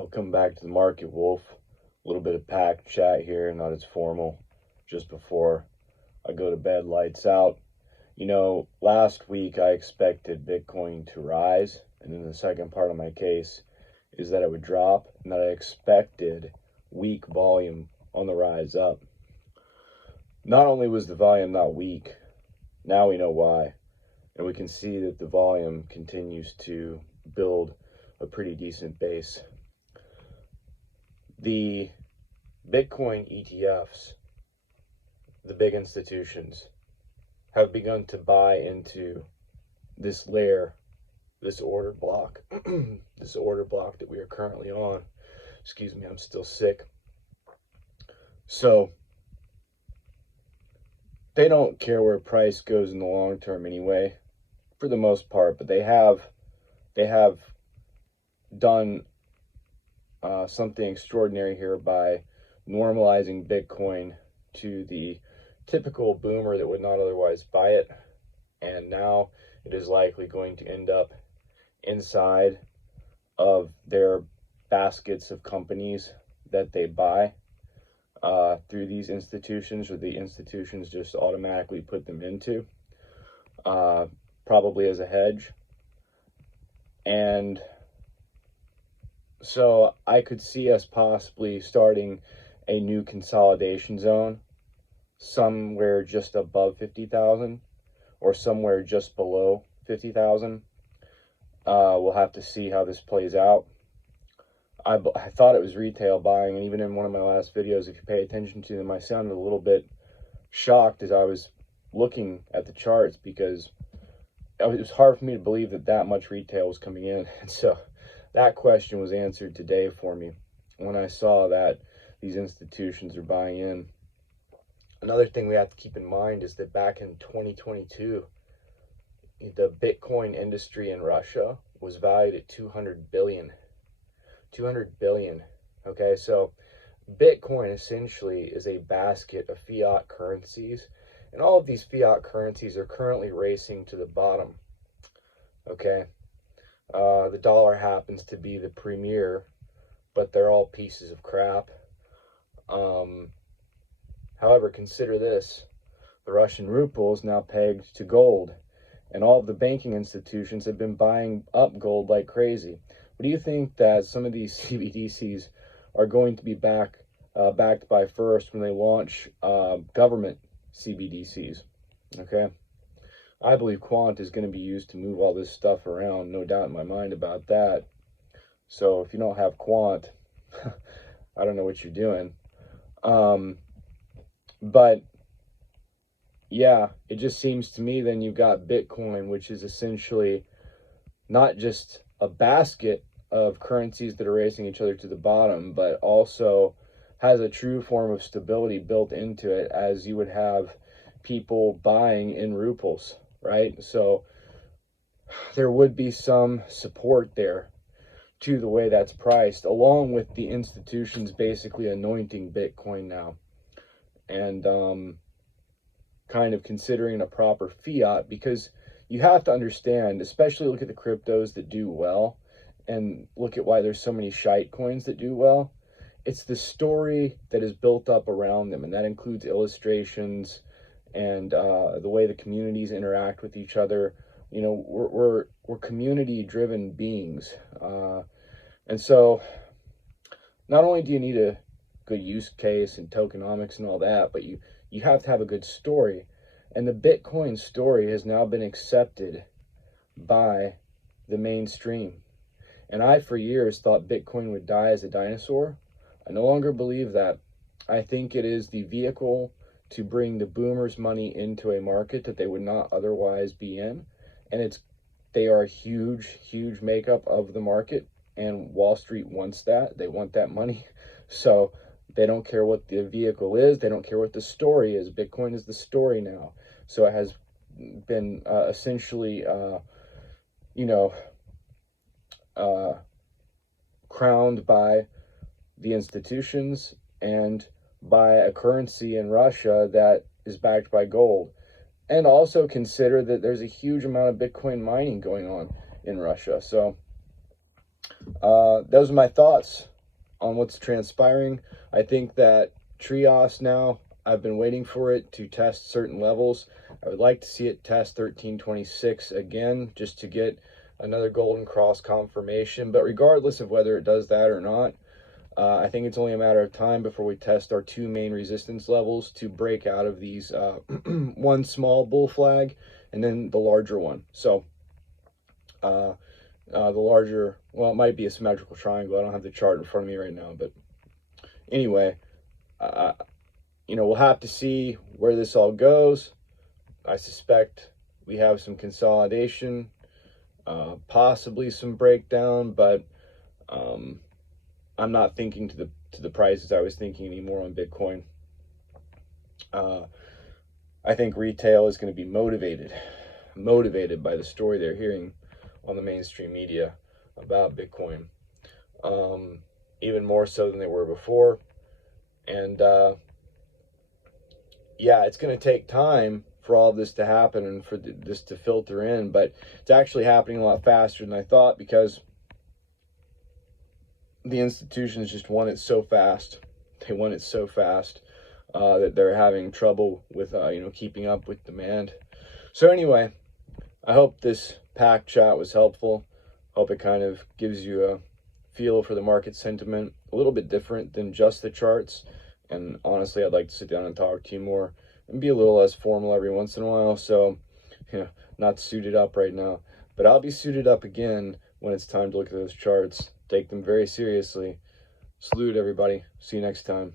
Welcome back to the Market Wolf. A little bit of packed chat here, not as formal, just before I go to bed, lights out. You know, last week I expected Bitcoin to rise, and then the second part of my case is that it would drop, and that I expected weak volume on the rise up. Not only was the volume not weak, now we know why, and we can see that the volume continues to build a pretty decent base. The Bitcoin ETFs, the big institutions, have begun to buy into this layer, this order block, this order block that we are currently on. Excuse me, I'm still sick. So they don't care where price goes in the long term anyway, for the most part, but they have done something extraordinary here by normalizing Bitcoin to the typical boomer that would not otherwise buy it, and now it is likely going to end up inside of their baskets of companies that they buy through these institutions, or the institutions just automatically put them into, probably as a hedge. And so I could see us possibly starting a new consolidation zone somewhere just above 50,000 or somewhere just below 50,000. We'll have to see how this plays out. I thought it was retail buying, and even in one of my last videos, if you pay attention to them, I sounded a little bit shocked as I was looking at the charts, because it was hard for me to believe that much retail was coming in. And so that question was answered today for me when I saw that these institutions are buying in. Another thing we have to keep in mind is that back in 2022, the Bitcoin industry in Russia was valued at 200 billion. 200 billion. Okay, so Bitcoin essentially is a basket of fiat currencies, and all of these fiat currencies are currently racing to the bottom. Okay. The dollar happens to be the premier, but they're all pieces of crap. However, consider this. The Russian ruble is now pegged to gold, and all of the banking institutions have been buying up gold like crazy. What do you think that some of these CBDCs are going to be backed by first when they launch government CBDCs? Okay. I believe Quant is going to be used to move all this stuff around, no doubt in my mind about that. So if you don't have Quant, I don't know what you're doing. But yeah, it just seems to me then you've got Bitcoin, which is essentially not just a basket of currencies that are racing each other to the bottom, but also has a true form of stability built into it, as you would have people buying in rubles. Right? So there would be some support there to the way that's priced, along with the institutions basically anointing Bitcoin now, and kind of considering a proper fiat, because you have to understand, especially look at the cryptos that do well, and look at why there's so many shite coins that do well. It's the story that is built up around them, and that includes illustrations and the way the communities interact with each other. You know, we're community-driven beings, and so not only do you need a good use case and tokenomics and all that, but you have to have a good story. And the Bitcoin story has now been accepted by the mainstream. And I, for years, thought Bitcoin would die as a dinosaur. I no longer believe that. I think it is the vehicle to bring the boomers' money into a market that they would not otherwise be in. And they are a huge makeup of the market, and Wall Street wants that. They want that money. So they don't care what the vehicle is. They don't care what the story is. Bitcoin is the story now. So it has been essentially, crowned by the institutions and by a currency in Russia that is backed by gold. And also consider that there's a huge amount of Bitcoin mining going on in Russia. So those are my thoughts. on what's transpiring. I think that TRIAS now, I've been waiting for it to test certain levels. I would like to see it test 1326 again, just to get another golden cross confirmation. But regardless of whether it does that or not, I think it's only a matter of time before we test our two main resistance levels to break out of these one small bull flag and then the larger one. So the larger, well, it might be a symmetrical triangle. I don't have the chart in front of me right now, but anyway, you know, we'll have to see where this all goes. I suspect we have some consolidation, possibly some breakdown, but I'm not thinking to the prices I was thinking anymore on Bitcoin. I think retail is going to be motivated by the story they're hearing on the mainstream media about Bitcoin, even more so than they were before. And yeah, it's going to take time for all of this to happen and for this to filter in, but it's actually happening a lot faster than I thought, because the institutions just want it so fast. They want it so fast that they're having trouble with you know, keeping up with demand. So anyway, I hope this pack chat was helpful. Hope it kind of gives you a feel for the market sentiment, a little bit different than just the charts. And honestly, I'd like to sit down and talk to you more and be a little less formal every once in a while. So, you know, not suited up right now, but I'll be suited up again when it's time to look at those charts. Take them very seriously. Salute, everybody. See you next time.